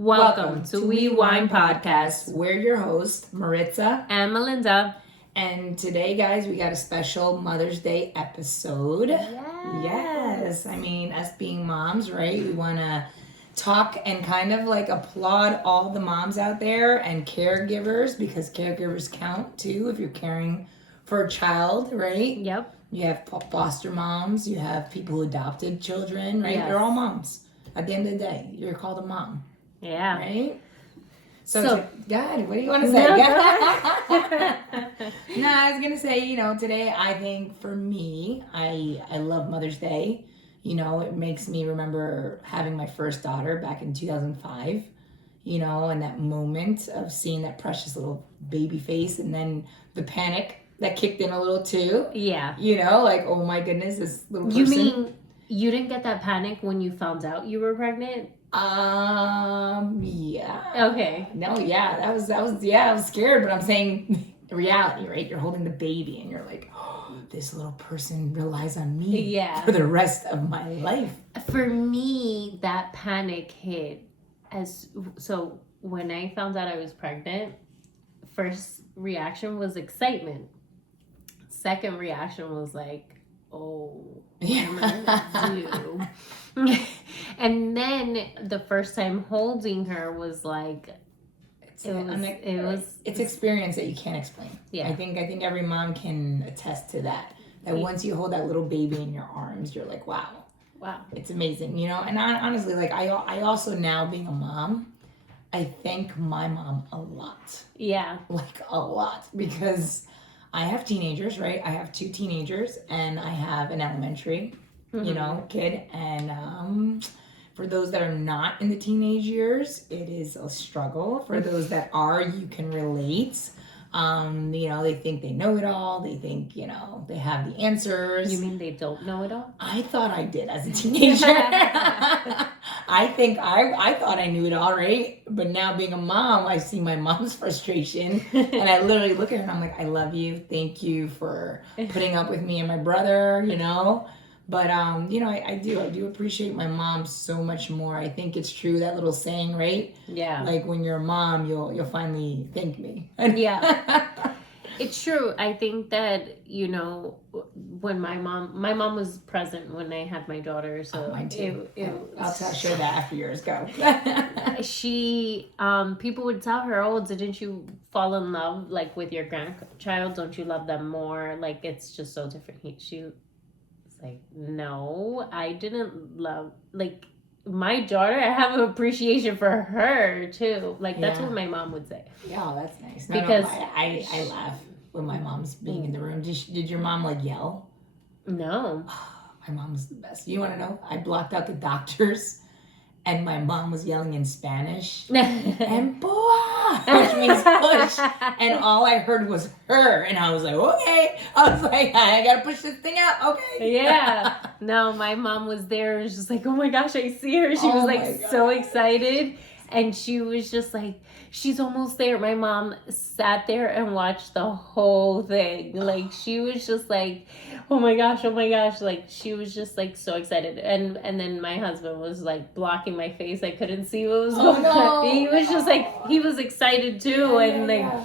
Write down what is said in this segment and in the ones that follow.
Welcome to Unwind Podcast. We're your hosts, Maritza and Melinda. And today, guys, we got a special Mother's Day episode. Yes. I mean, us being moms, right? We want to talk and kind of like applaud all the moms out there and caregivers, because caregivers count too if you're caring for a child, right? Yep. You have foster moms, you have people who adopted children, right? Yes. They're all moms. At the end of the day, you're called a mom. Yeah. Right? So God, what do you want to say? No, I was going to say, today I think for me, I love Mother's Day. It makes me remember having my first daughter back in 2005, and that moment of seeing that precious little baby face, and then the panic that kicked in a little too. Yeah. Like, oh my goodness, this little person. You mean you didn't get that panic when you found out you were pregnant? Yeah. Okay. No, yeah, that was, I was scared, but I'm saying reality, right? You're holding the baby and you're like, oh, this little person relies on me for the rest of my life. For me, that panic hit so when I found out I was pregnant, first reaction was excitement. Second reaction was like, oh, what am I gonna do? And then the first time holding her was like, it's experience that you can't explain. Yeah, I think every mom can attest to that. That once you hold that little baby in your arms, you're like, wow, it's amazing, And honestly, like I also, now being a mom, I thank my mom a lot. Yeah, like a lot, because I have teenagers, right? I have 2 teenagers and I have an elementary, kid. And for those that are not in the teenage years, it is a struggle. For those that are, you can relate. They think they know it all. They think, they have the answers. You mean they don't know it all? I thought I did as a teenager. I think I thought I knew it all, right? But now being a mom, I see my mom's frustration. And I literally look at her and I'm like, I love you. Thank you for putting up with me and my brother, But, I do appreciate my mom so much more. I think it's true, that little saying, right? Yeah. Like, when you're a mom, you'll finally thank me. Yeah. It's true. I think that, when my mom was present when I had my daughter. So mine too. I'll share that after yours. Go. She, people would tell her, oh, didn't you fall in love, like, with your grandchild? Don't you love them more? Like, it's just so different. She like, no, I didn't love, like, my daughter. I have an appreciation for her too. Like, that's what my mom would say. Yeah, that's nice. Because I laugh when my mom's being in the room. Did your mom like yell? No. My mom's the best. You want to know? I blocked out the doctors, and my mom was yelling in Spanish, and boah, which means push, and all I heard was her, and I was like, okay. I was like, I gotta push this thing out, okay. Yeah. No, my mom was there. It was just like, oh my gosh, I see her. She was like so excited, and she was just like, she's almost there. My mom sat there and watched the whole thing. Like, she was just like, oh my gosh. Like, she was just like so excited. And then my husband was like blocking my face. I couldn't see what was going on. He was just like, he was excited too. It was.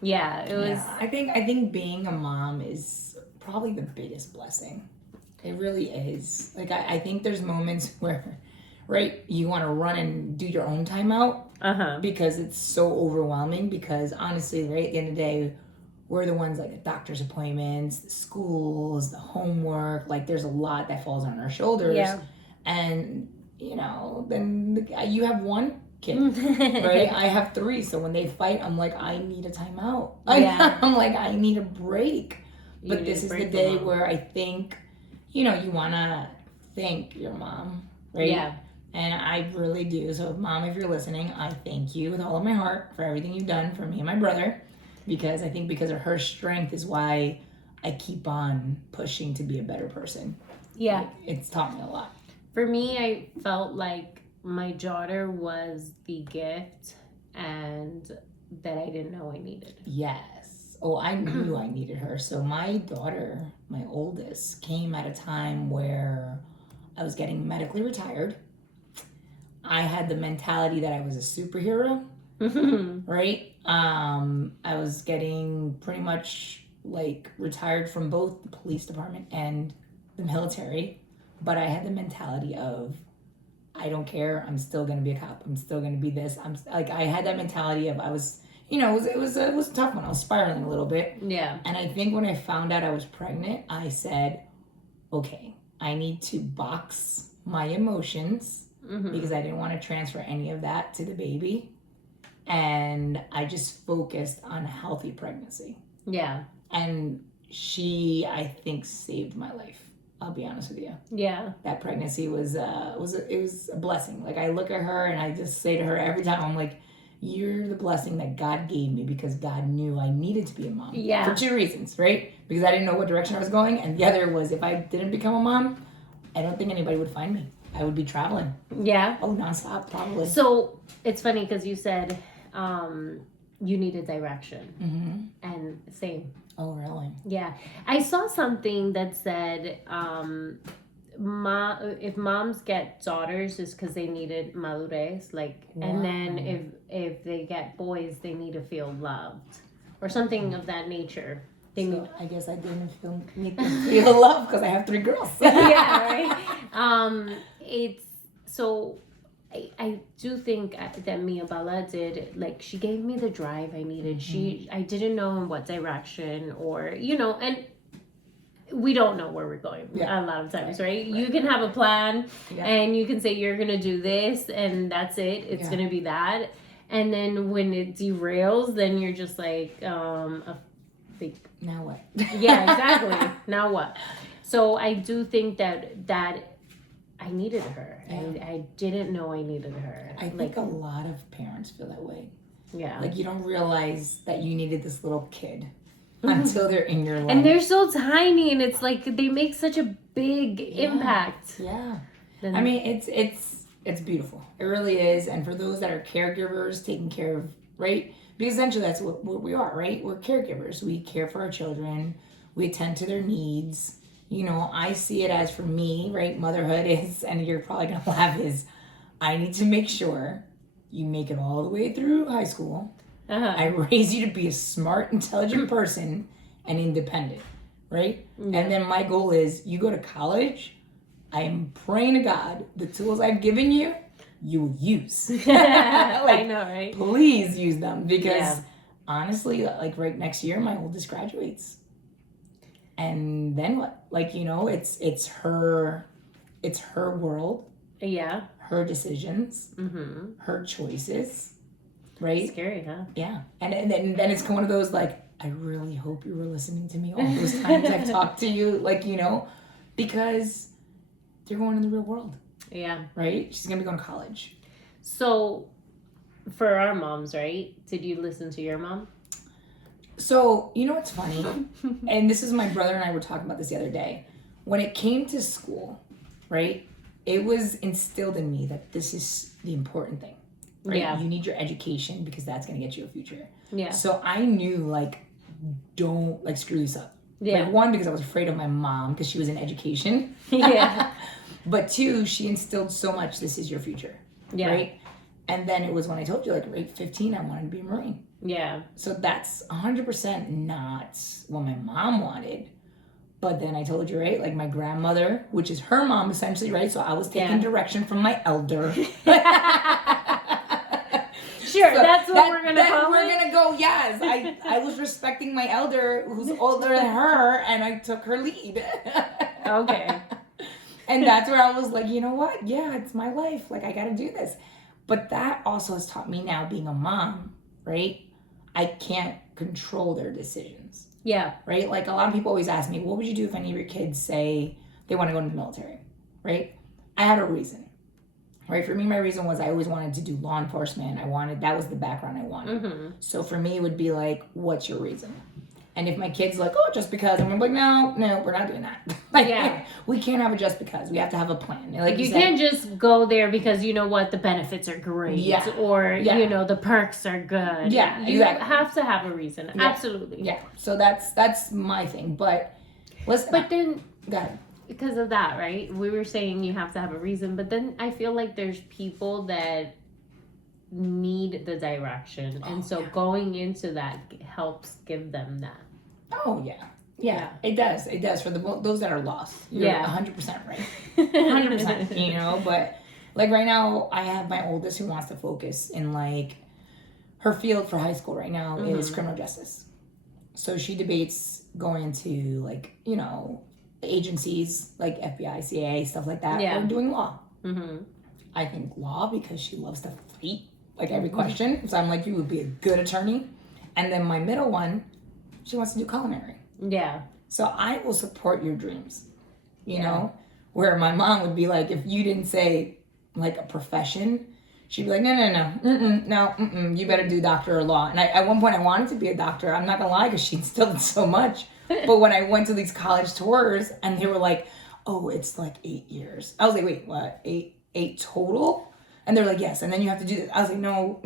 Yeah. I think being a mom is probably the biggest blessing. It really is. Like, I think there's moments where, right, you want to run and do your own timeout because it's so overwhelming. Because honestly, right, at the end of the day, we're the ones, like, the doctor's appointments, the schools, the homework. Like, there's a lot that falls on our shoulders. Yeah. And, then you have one kid, right? I have 3. So when they fight, I'm like, I need a timeout. Yeah. I'm like, I need a break. But this is the day where I think, you want to thank your mom, right? Yeah. And I really do. So, Mom, if you're listening, I thank you with all of my heart for everything you've done for me and my brother. Because I think because of her strength is why I keep on pushing to be a better person. Yeah. Like, it's taught me a lot. For me, I felt like my daughter was the gift and that I didn't know I needed. Yes. Oh, I knew I needed her. So my daughter, my oldest, came at a time where I was getting medically retired. I had the mentality that I was a superhero, right? I was getting pretty much like retired from both the police department and the military, but I had the mentality of, I don't care. I'm still gonna be a cop. I'm still gonna be this. I'm like, I had that mentality of, I was, you know, it was a tough one. I was spiraling a little bit. Yeah. And I think when I found out I was pregnant, I said, okay, I need to box my emotions because I didn't want to transfer any of that to the baby. And I just focused on a healthy pregnancy. Yeah. And she, I think, saved my life. I'll be honest with you. Yeah. That pregnancy was a blessing. Like, I look at her and I just say to her every time, I'm like, you're the blessing that God gave me, because God knew I needed to be a mom. Yeah. For 2 reasons, right? Because I didn't know what direction I was going. And the other was, if I didn't become a mom, I don't think anybody would find me. I would be traveling. Yeah. Oh, nonstop, probably. So it's funny because you said you needed direction. And same. Oh, really? Yeah. I saw something that said if moms get daughters, it's because they needed madurez, like, and then if they get boys, they need to feel loved or something of that nature. I guess I didn't need to feel love because I have 3 girls. Yeah, right. It's so. I do think that Mia Bella did, like, she gave me the drive I needed. I didn't know in what direction, or, you know, and we don't know where we're going a lot of times, right? You can have a plan and you can say you're going to do this and that's it. It's going to be that. And then when it derails, then you're just like, now what? Yeah, exactly. Now what? So I do think that I needed her. Yeah. I didn't know I needed her. I think a lot of parents feel that way. Yeah. Like, you don't realize that you needed this little kid until they're in your life. And they're so tiny, and it's like they make such a big impact. Yeah. I mean, it's beautiful. It really is. And for those that are caregivers, taking care of, right? Because essentially that's what we are, right? We're caregivers. We care for our children. We attend to their needs. You know, I see it as, for me, right, motherhood is, and you're probably going to laugh, is I need to make sure you make it all the way through high school. I raise you to be a smart, intelligent person and independent, right? Yeah. And then my goal is, you go to college, I am praying to God, the tools I've given you, you will use. Like, I know, right? Please use them, because honestly, like, right next year, my oldest graduates. And then what? Like, you know, it's her world. Yeah. Her decisions. Her choices. Right? Scary, huh? Yeah. And then it's one of those, like, I really hope you were listening to me all those times I've talked to you, like, you know, because they're going in the real world. Yeah. Right? She's going to be going to college. So, for our moms, right? Did you listen to your mom? So, you know what's funny? And this is, my brother and I were talking about this the other day. When it came to school, right, it was instilled in me that this is the important thing, right? Yeah. You need your education because that's going to get you a future. Yeah. So I knew, like, don't, like, screw this up. Yeah. Like, 1, because I was afraid of my mom because she was in education. Yeah. But 2, she instilled so much, this is your future. Yeah. Right? And then it was when I told you, like, right, 15, I wanted to be a Marine. Yeah. So that's 100% not what my mom wanted. But then I told you, right, like, my grandmother, which is her mom essentially, right? So I was taking direction from my elder. Sure, so that's what we're going to call it. We're going to go, yes. I was respecting my elder who's older than her, and I took her lead. Okay. And that's where I was like, you know what? Yeah, it's my life. Like, I got to do this. But that also has taught me now, being a mom, right? I can't control their decisions. Yeah. Right? Like, a lot of people always ask me, what would you do if any of your kids say they want to go into the military? Right? I had a reason. Right? For me, my reason was I always wanted to do law enforcement. That was the background I wanted. So for me, it would be like, what's your reason? And if my kid's like, oh, just because, I'm like, no, we're not doing that. Like, we can't have a just because. We have to have a plan. Like you can't just go there because, you know what, the benefits are great. Yeah. Or, you know, the perks are good. Yeah, you have to have a reason. Yeah. Absolutely. Yeah. So that's my thing. But listen. But then, go ahead. because of that, right? We were saying you have to have a reason, but then I feel like there's people that need the direction, and so going into that helps give them that. Oh yeah, it does for those that are lost. You're 100% right. 100%, you know. But like right now, I have my oldest who wants to focus in like her field for high school right now is criminal justice. So she debates going to like, you know, agencies like FBI, CIA, stuff like that, or doing law. I think law because she loves to fight like every question. So I'm like, you would be a good attorney. And then my middle one, she wants to do culinary. Yeah. So I will support your dreams, you know, where my mom would be like, if you didn't say like a profession, she'd be like, no, you better do doctor or law. And at one point I wanted to be a doctor. I'm not gonna lie, because she instilled so much. But when I went to these college tours and they were like, oh, it's like 8 years. I was like, wait, what? Eight total? And they're like, yes. And then you have to do this. I was like, no,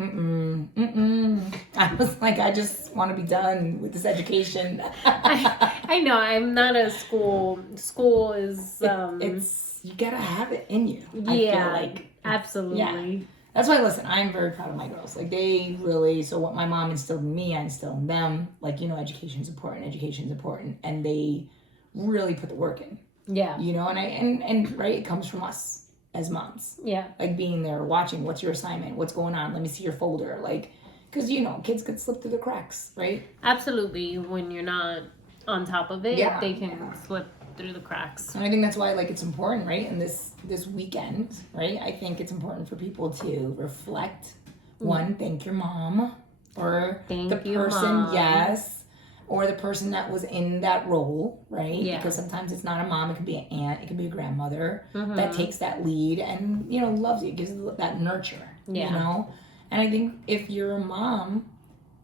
I was like, I just want to be done with this education. I know. I'm not a school. School is... it's you got to have it in you. Yeah, I feel like. absolutely. Yeah. That's why, listen, I'm very proud of my girls. Like, they really... So what my mom instilled in me, I instilled in them. Like, you know, education's important. And they really put the work in. Yeah. You know, and right, it comes from us as moms. Yeah. Like being there, watching, what's your assignment? What's going on? Let me see your folder. Like, because, you know, kids could slip through the cracks, right? Absolutely. When you're not on top of it, they can slip through the cracks. And I think that's why, like, it's important, right? And this weekend, right? I think it's important for people to reflect. One, thank your mom. Or thank the you, person, Mom. Yes. Or the person that was in that role, right? Yeah. Because sometimes it's not a mom, it could be an aunt, it could be a grandmother that takes that lead and, you know, loves you, gives you that nurture, you know? And I think if you're a mom,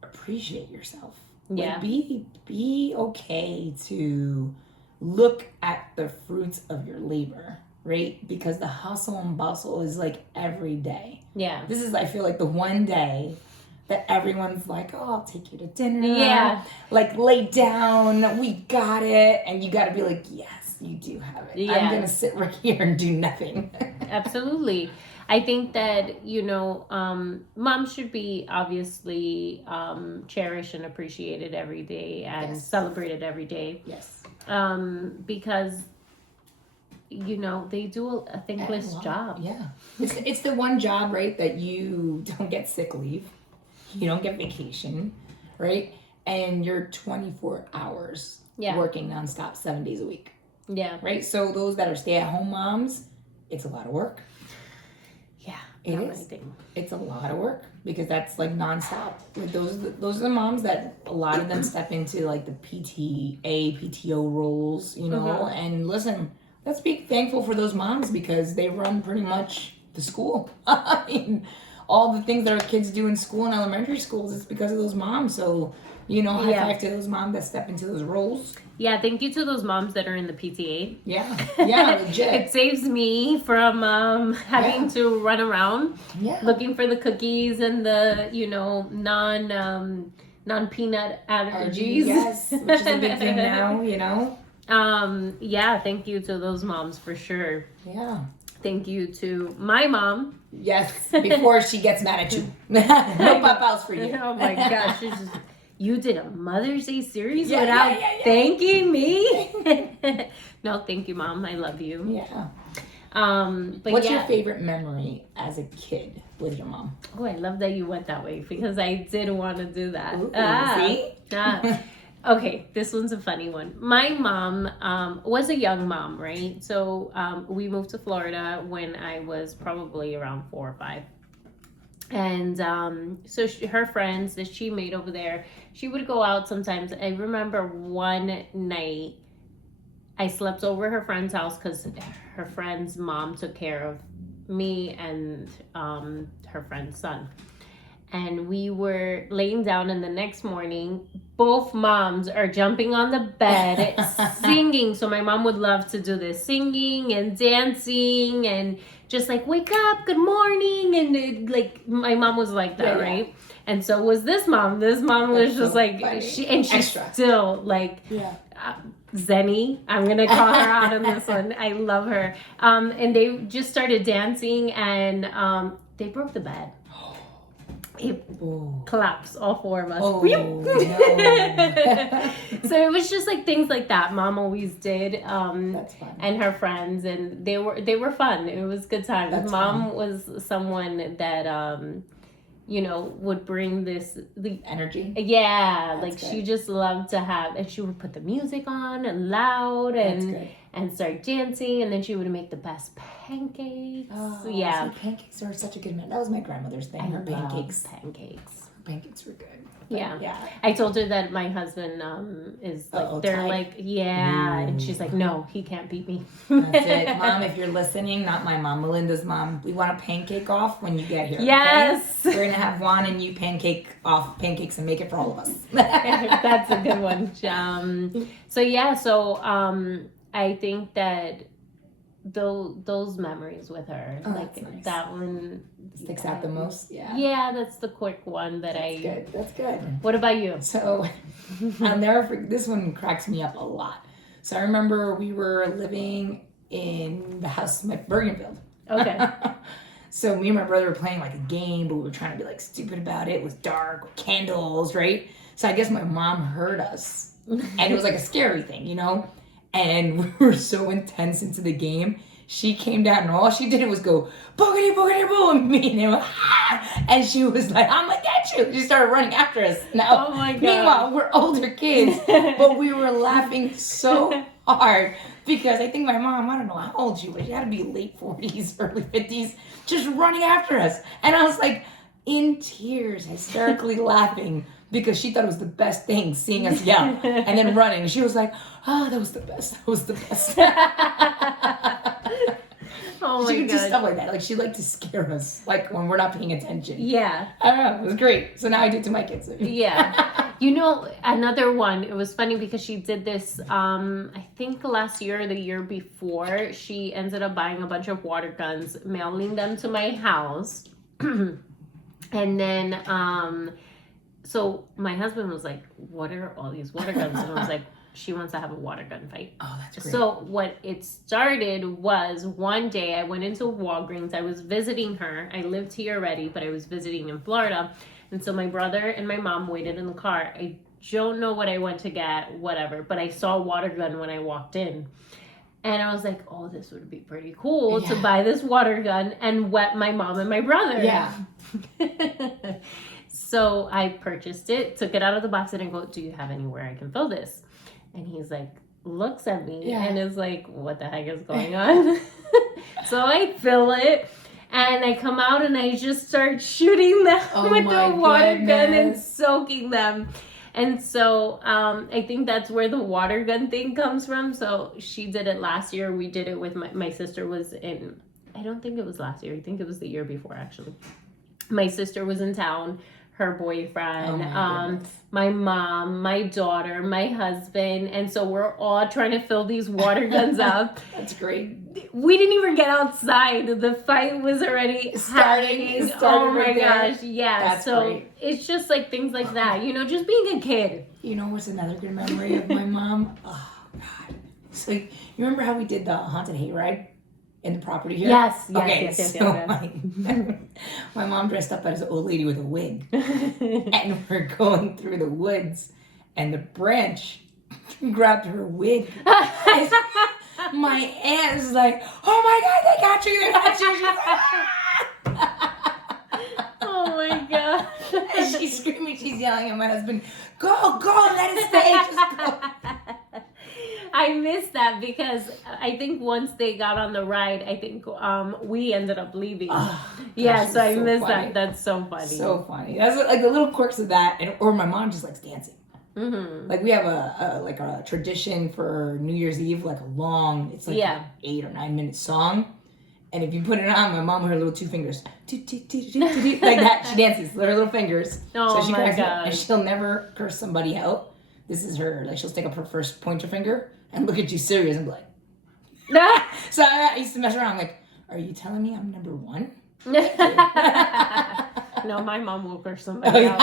appreciate yourself. Yeah. Like, be okay to look at the fruits of your labor, right? Because the hustle and bustle is like every day. Yeah. This is, I feel like, the one day that everyone's like, oh, I'll take you to dinner. Yeah. Like, lay down. We got it. And you got to be like, yes, you do have it. Yeah. I'm going to sit right here and do nothing. Absolutely. I think that, you know, moms should be obviously cherished and appreciated every day and celebrated every day. Yes. Because, you know, they do a thankless job. Yeah. It's the one job, right, that you don't get sick leave. You don't get vacation, right? And you're 24 hours working nonstop, 7 days a week. Yeah. Right? So those that are stay-at-home moms, it's a lot of work. Yeah. It is. It's a lot of work because that's like nonstop. Like those are the moms that a lot of them step into like the PTO roles, you know? And listen, let's be thankful for those moms because they run pretty much the school. I mean, all the things that our kids do in school and elementary schools, it's because of those moms. So, you know, high five to those moms that step into those roles. Yeah, thank you to those moms that are in the PTA. Yeah, legit. It saves me from having to run around looking for the cookies and the, you know, non-peanut allergies. Yes, which is a big thing now, you know. Yeah, thank you to those moms for sure. Yeah. Thank you to my mom. Yes, before she gets mad at you. No pop-outs for you. Oh my gosh, you did a Mother's Day series without thanking me? No, thank you, Mom. I love you. Yeah. But what's your favorite memory as a kid with your mom? Oh, I love that you went that way because I did want to do that. Ooh, see? Okay, this one's a funny one. My mom was a young mom, right? So we moved to Florida when I was probably around 4 or 5. And so her friends that she made over there, she would go out sometimes. I remember one night I slept over her friend's house because her friend's mom took care of me and her friend's son. And we were laying down, and the next morning, both moms are jumping on the bed, singing. So my mom would love to do this, singing and dancing and just like, wake up, good morning. And like, my mom was like that, right? And so was this mom. This mom was just so like, funny. she's Extra. still like, Zenny. I'm going to call her out on this one. I love her. And they just started dancing, and they broke the bed. It collapsed, all four of us. Oh, no. So it was just like things like that Mom always did. That's fun. And her friends, and they were fun. It was good times. That's Mom fun. was someone that would bring the energy. Yeah, That's like good. she just loved to have, and she would put the music on and loud and start dancing, and then she would make the best pancakes. Oh, yeah, see, pancakes are such a good man. That was my grandmother's thing. Her pancakes. Pancakes were good. But yeah. I told her that my husband is like they're tight. like and she's like, no, he can't beat me. That's it. Mom, if you're listening, not my mom, Melinda's mom, we want a pancake off when you get here. Yes. Okay? We're going to have Juan and you pancakes and make it for all of us. That's a good one. So I think that those memories with her, like nice. that one Sticks out the most. Yeah, that's the quick one that That's good. What about you? So I'll never forget, this one cracks me up a lot. So I remember we were living in the house at Bergenfield. Okay. So me and my brother were playing like a game, but we were trying to be like stupid about it. It was dark with candles, right? So I guess my mom heard us, and it was like a scary thing, you know? And we were so intense into the game. She came down and all she did was go, boogity, boogity, boo, and me. And she was like, I'm gonna get you. She started running after us. Now, oh my God. Meanwhile, we're older kids, but we were laughing so hard because I think my mom, I don't know how old she was. She had to be late 40s, early 50s, just running after us. And I was like in tears, hysterically laughing because she thought it was the best thing, seeing us yell and then running. She was like, oh, that was the best. That was the best. Oh my She would do God. stuff like that. Like, she liked to scare us, like, when we're not paying attention. Yeah. I don't know. It was great. So now I do it to my kids. Yeah. Another one, it was funny because she did this, I think last year or the year before, she ended up buying a bunch of water guns, mailing them to my house. And then, so my husband was like, what are all these water guns? And I was like, she wants to have a water gun fight. Oh, that's great. So what it started was one day I went into Walgreens. I was visiting her. I lived here already, but I was visiting in Florida. And so my brother and my mom waited in the car. I don't know what I went to get, whatever, but I saw a water gun when I walked in. And I was like, oh, this would be pretty cool to buy this water gun and wet my mom and my brother. Yeah. So I purchased it, took it out of the box, and I go, do you have anywhere I can fill this? And he's like, looks at me and is like, what the heck is going on? So I fill it and I come out and I just start shooting them with the water gun and soaking them. And so I think that's where the water gun thing comes from. So she did it last year. We did it with my sister was in, I don't think it was last year. I think it was the year before, actually. My sister was in town. Her boyfriend, my mom, my daughter, my husband, and so we're all trying to fill these water guns up. That's great. We didn't even get outside. The fight was already happening. Oh my gosh, yeah. That's so great. It's just like things like that, just being a kid. You know what's another good memory of my mom? Oh, God. So, you remember how we did the haunted hayride? In the property here? Yes. Yes. My mom dressed up as an old lady with a wig. And we're going through the woods. And the branch grabbed her wig. My aunt is like, oh my God, they got you. They got you. She's like, oh my God. And she's screaming. She's yelling at my husband, go, let it stay. Just go. I missed that because I think once they got on the ride, I think we ended up leaving. Oh, yeah, gosh, so I missed funny. that. That's so funny. So funny. That's like the little quirks of that, or my mom just likes dancing. Mm-hmm. Like we have a tradition for New Year's Eve, like a long, it's like an 8 or 9 minute song. And if you put it on, my mom with her little 2 fingers, like that, she dances with her little fingers. Oh so she my cracks me up, God. and she'll never curse somebody out. This is her, like she'll stick up her first pointer finger and look at you serious and be like, so I used to mess around, like, are you telling me I'm number 1? No, my mom will curse somebody out.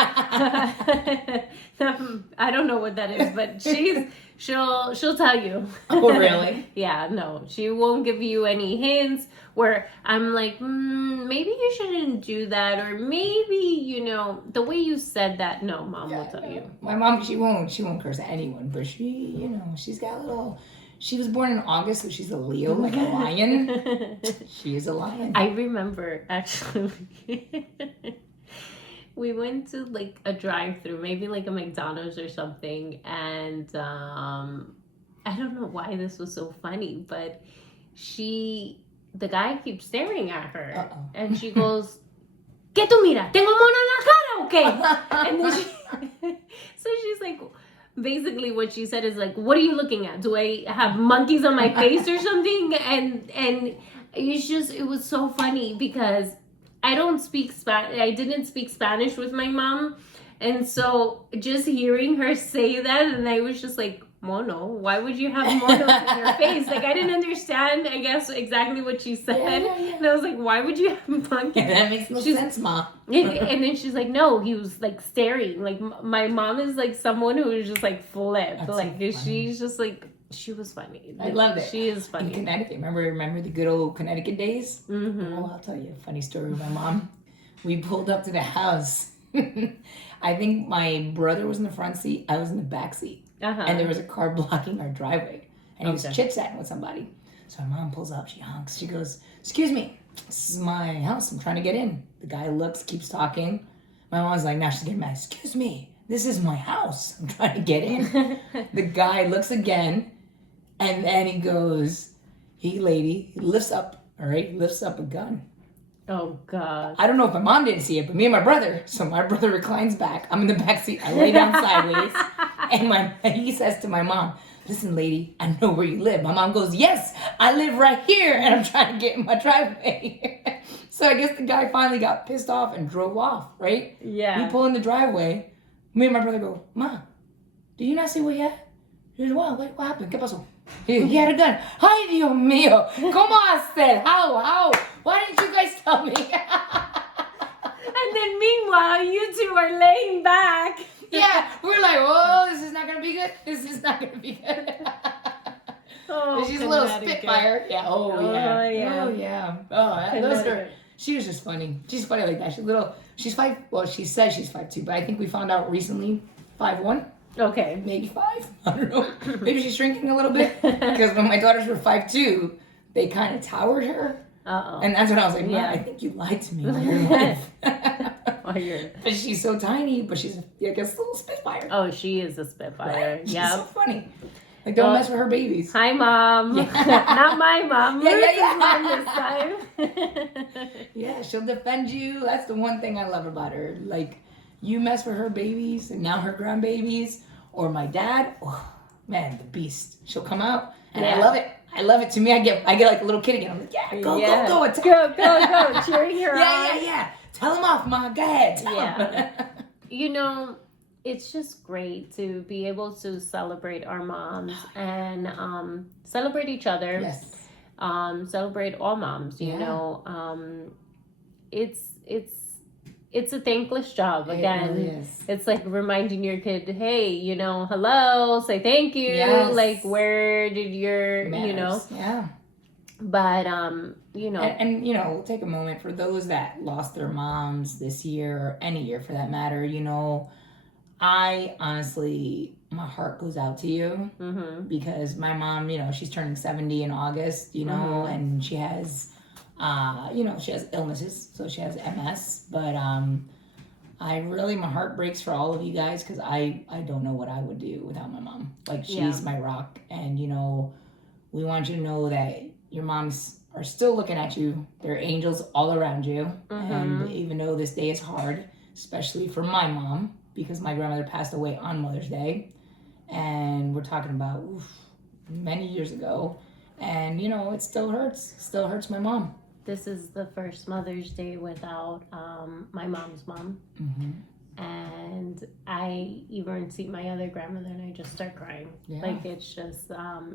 I don't know what that is, but she'll tell you. Oh, really? Yeah, no, she won't give you any hints where I'm like, maybe you shouldn't do that, or maybe, the way you said that. No, mom will tell you. My mom, she won't curse at anyone, but she's got a little. She was born in August, so she's a Leo, like a lion. She is a lion. I remember, actually, we went to like a drive-through, maybe like a McDonald's or something, and I don't know why this was so funny, but the guy keeps staring at her. And she goes, ¿Qué tú mira? ¿Tengo mono en la cara o qué? And then so she's like, basically what she said is like, what are you looking at? Do I have monkeys on my face or something? And it was so funny because I didn't speak Spanish with my mom. And so just hearing her say that, and I was just like, mono, why would you have mono in your face? Like, I didn't understand, I guess, exactly what she said. Yeah. And I was like, why would you have monkey? Yeah, that makes no sense, Ma. And then she's like, no, he was like staring. Like, my mom is like someone who is just like flipped. That's like, so she's just like, she was funny. I loved it. She is funny. In Connecticut, remember the good old Connecticut days? Mm-hmm. Well, I'll tell you a funny story with my mom. We pulled up to the house. I think my brother was in the front seat. I was in the back seat. And there was a car blocking our driveway. And he was chit-chatting with somebody. So my mom pulls up. She honks. She goes, excuse me. This is my house. I'm trying to get in. The guy looks, keeps talking. My mom's like, now she's getting mad. Excuse me. This is my house. I'm trying to get in. The guy looks again. And then he goes, he lifts up, all right? Lifts up a gun. Oh, God. I don't know if my mom didn't see it, but me and my brother. So my brother reclines back. I'm in the back seat. I lay down sideways. And he says to my mom, listen, lady, I know where you live. My mom goes, yes, I live right here. And I'm trying to get in my driveway. So I guess the guy finally got pissed off and drove off, right? Yeah. We pull in the driveway. Me and my brother go, Ma, do you not see where he at? He goes, what happened? ¿Qué pasó? He had a gun. Ay, Dios mío. ¿Cómo hacer? How? Why didn't you guys tell me? And then meanwhile, you two are laying back. Yeah, we're like, oh, this is not going to be good. This is not going to be good. Oh, she's a little spitfire. Yeah. Oh, yeah. Oh, I love her. She was just funny. She's funny like that. She's 5. Well, she says she's 5'2", but I think we found out recently 5'1". Okay. Maybe 5. I don't know. Maybe she's shrinking a little bit. Because when my daughters were 5'2", they kind of towered her. Uh-oh. And that's when I was like, Mom, I think you lied to me all your life. But she's so tiny, but she's, I guess, a little spitfire. Oh, she is a spitfire. Right? She's so funny. Like, don't mess with her babies. Hi, Mom. Yeah. Not my mom. Yeah. Mom this time. Yeah, she'll defend you. That's the one thing I love about her. Like, you mess with her babies, and now her grandbabies, or my dad, oh, man, the beast. She'll come out, and I love it. I love it. To me, I get like a little kid again. I'm like, go, attack. Go, cheering her on. Yeah. Tell him off, Ma. Go ahead. Tell him. It's just great to be able to celebrate our moms and celebrate each other. Yes. Celebrate all moms. You know, it's a thankless job. Again, it really is. It's like reminding your kid, hey, hello, say thank you. Yes. Like, where did your, Yeah. But, And we'll take a moment for those that lost their moms this year or any year for that matter. I honestly, my heart goes out to you because my mom, she's turning 70 in August, and she has, she has illnesses. So she has MS, but my heart breaks for all of you guys because I don't know what I would do without my mom. Like, she's my rock. And, we want you to know that your moms are still looking at you. They're angels all around you. And even though this day is hard, especially for my mom, because my grandmother passed away on Mother's Day. And we're talking about many years ago. And, it still hurts. It still hurts my mom. This is the first Mother's Day without my mom's mom. Mm-hmm. And I even see my other grandmother and I just start crying. Yeah. Like, it's just,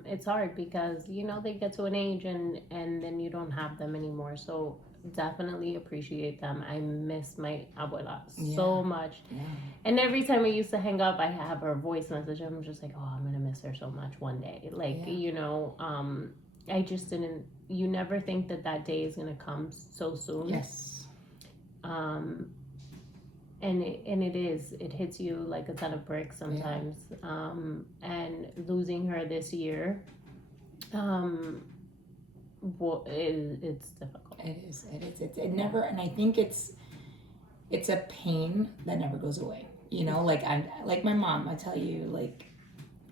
it's hard because, they get to an age and then you don't have them anymore. So definitely appreciate them. I miss my abuela so much. Yeah. And every time I used to hang up, I have her voice message. I'm just like, oh, I'm going to miss her so much one day. Like, I just didn't, you never think that day is going to come so soon. Yes. And it hits you like a ton of bricks sometimes. And losing her this year, it's difficult. It is. It never, and I think it's a pain that never goes away. Like like my mom, I tell you, like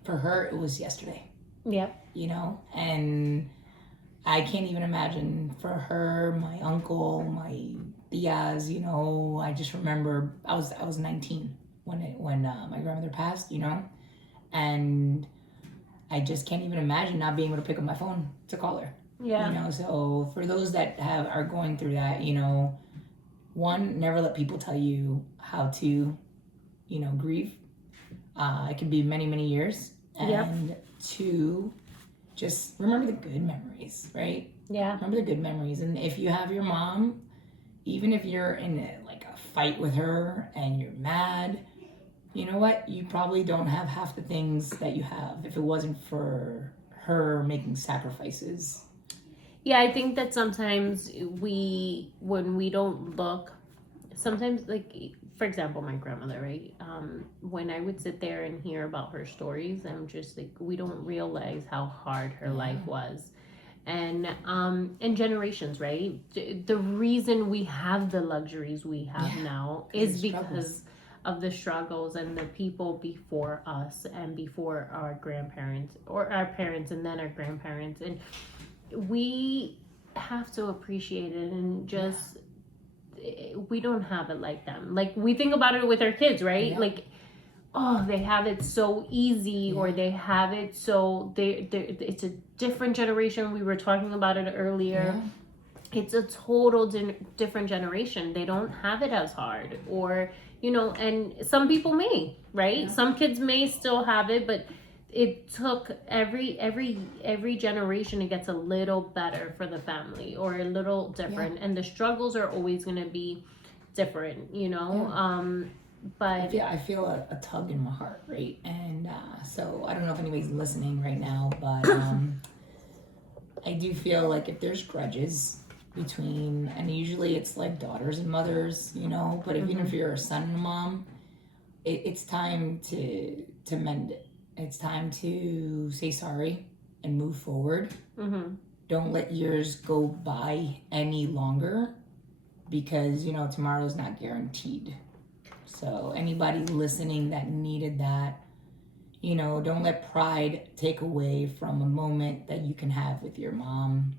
for her, it was yesterday. Yep. And I can't even imagine for her, my uncle, my tias, I just remember I was 19 when my grandmother passed, and I just can't even imagine not being able to pick up my phone to call her. Yeah. So for those that are going through that, one, never let people tell you how to, grieve. It could be many, many years. And two, just remember the good memories, right? Yeah. Remember the good memories. And if you have your mom, even if you're in a fight with her and you're mad, you know what? You probably don't have half the things that you have if it wasn't for her making sacrifices. Yeah, I think that sometimes when we don't look, sometimes, like, for example, my grandmother, right? When I would sit there and hear about her stories, I'm just like, we don't realize how hard her life was. And generations, right? The reason we have the luxuries we have now is because of the struggles and the people before us and before our grandparents or our parents and then our grandparents. And we have to appreciate it and just we don't have it like them. Like, we think about it with our kids, right? Like, oh, they have it so easy, or they have it so they it's a different generation. We were talking about it earlier. It's a total different generation. They don't have it as hard, or and some people may, right? Some kids may still have it, but it took every generation, it gets a little better for the family or a little different, and the struggles are always going to be different, but I feel a tug in my heart, right? And so I don't know if anybody's listening right now, but I do feel like if there's grudges between, and usually it's like daughters and mothers, but even if you're a son and a mom, it's time to mend it. It's time to say sorry and move forward. Don't let years go by any longer, because tomorrow's not guaranteed. So anybody listening that needed that, don't let pride take away from a moment that you can have with your mom,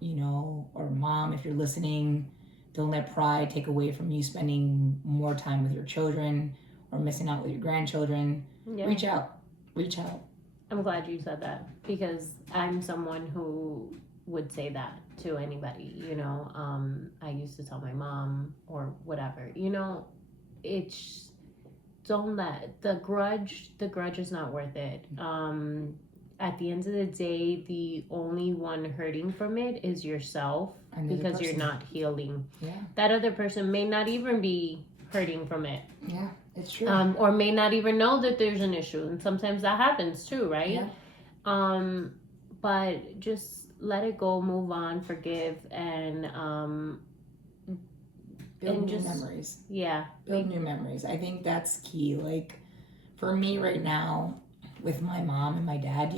or mom, if you're listening, don't let pride take away from you spending more time with your children or missing out with your grandchildren. Reach out. I'm glad you said that, because I'm someone who would say that to anybody, I used to tell my mom or whatever, it's, don't let the grudge is not worth it. At the end of the day, the only one hurting from it is yourself, because you're not healing. That other person may not even be hurting from it. It's true. Or may not even know that there's an issue, and sometimes that happens too, right? But just let it go, move on, forgive, and build new memories. Build new memories. I think that's key. Like, for me right now, with my mom and my dad,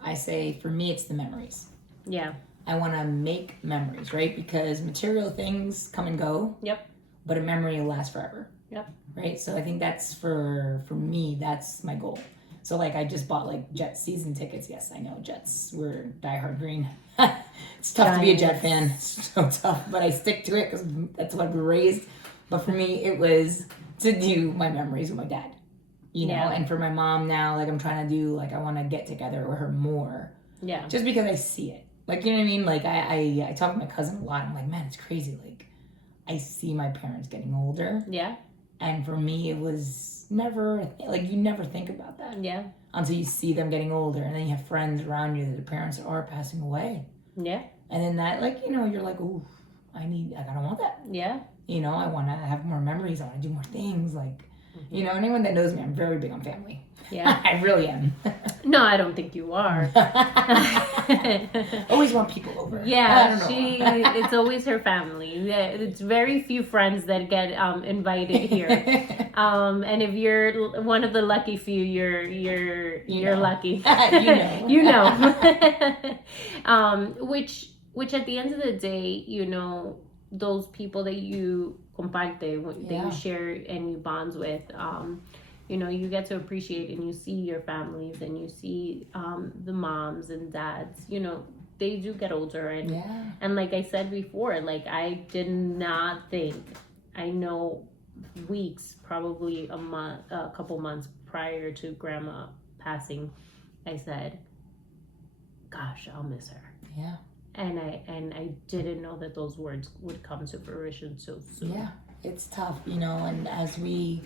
I say for me it's the memories. I want to make memories, right? Because material things come and go. But a memory will last forever. Right? So I think that's for me, that's my goal. So like, I just bought like Jets season tickets. Yes, I know Jets. We're diehard green. It's tough to be a Jet fan. It's so tough, but I stick to it because that's what we were raised. But for me, it was to do my memories with my dad. And for my mom now, like, I'm trying to do, like, I want to get together with her more. Just because I see it. Like, you know what I mean? Like, I talk to my cousin a lot. I'm like, man, it's crazy. Like, I see my parents getting older. And for me, it was never, like, you never think about that. Until you see them getting older, and then you have friends around you that the parents are passing away. And then that, like, you're like, ooh, I don't want that. Yeah. You know, I want to have more memories. I want to do more things. Like, you know, anyone that knows me, I'm very big on family. Yeah. I really am. No, I don't think you are. Always want people over. Yeah, it's always her family. It's very few friends that get invited here. And if you're one of the lucky few, you're lucky. You know. Which at the end of the day, you know, those people that you comparte, that you share and you bonds with, you know, you get to appreciate and you see your families and you see the moms and dads, you know, they do get older. And like I said before, like I did not think, I know weeks, probably a couple months prior to grandma passing, I said, gosh, I'll miss her. Yeah. And I didn't know that those words would come to fruition so soon. Yeah, it's tough, you know, and as we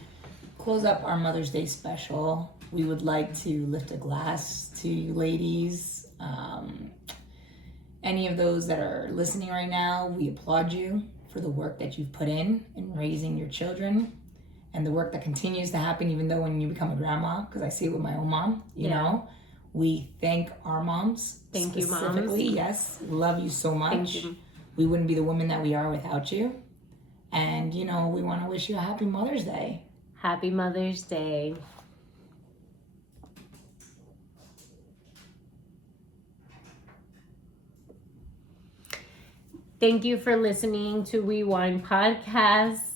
close up our Mother's Day special, we would like to lift a glass to you ladies. Any of those that are listening right now, we applaud you for the work that you've put in raising your children and the work that continues to happen even though when you become a grandma, because I see it with my own mom, you know. We thank our moms. Thank you, moms. Specifically, yes. Love you so much. Thank you. We wouldn't be the women that we are without you. And, you know, we want to wish you a happy Mother's Day. Happy Mother's Day. Thank you for listening to Rewind Podcasts.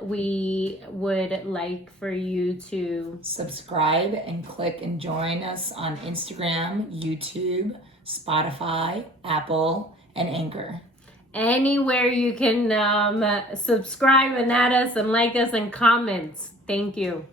We would like for you to subscribe and click and join us on Instagram, YouTube, Spotify, Apple, and Anchor. Anywhere you can subscribe and add us and like us and comment. Thank you.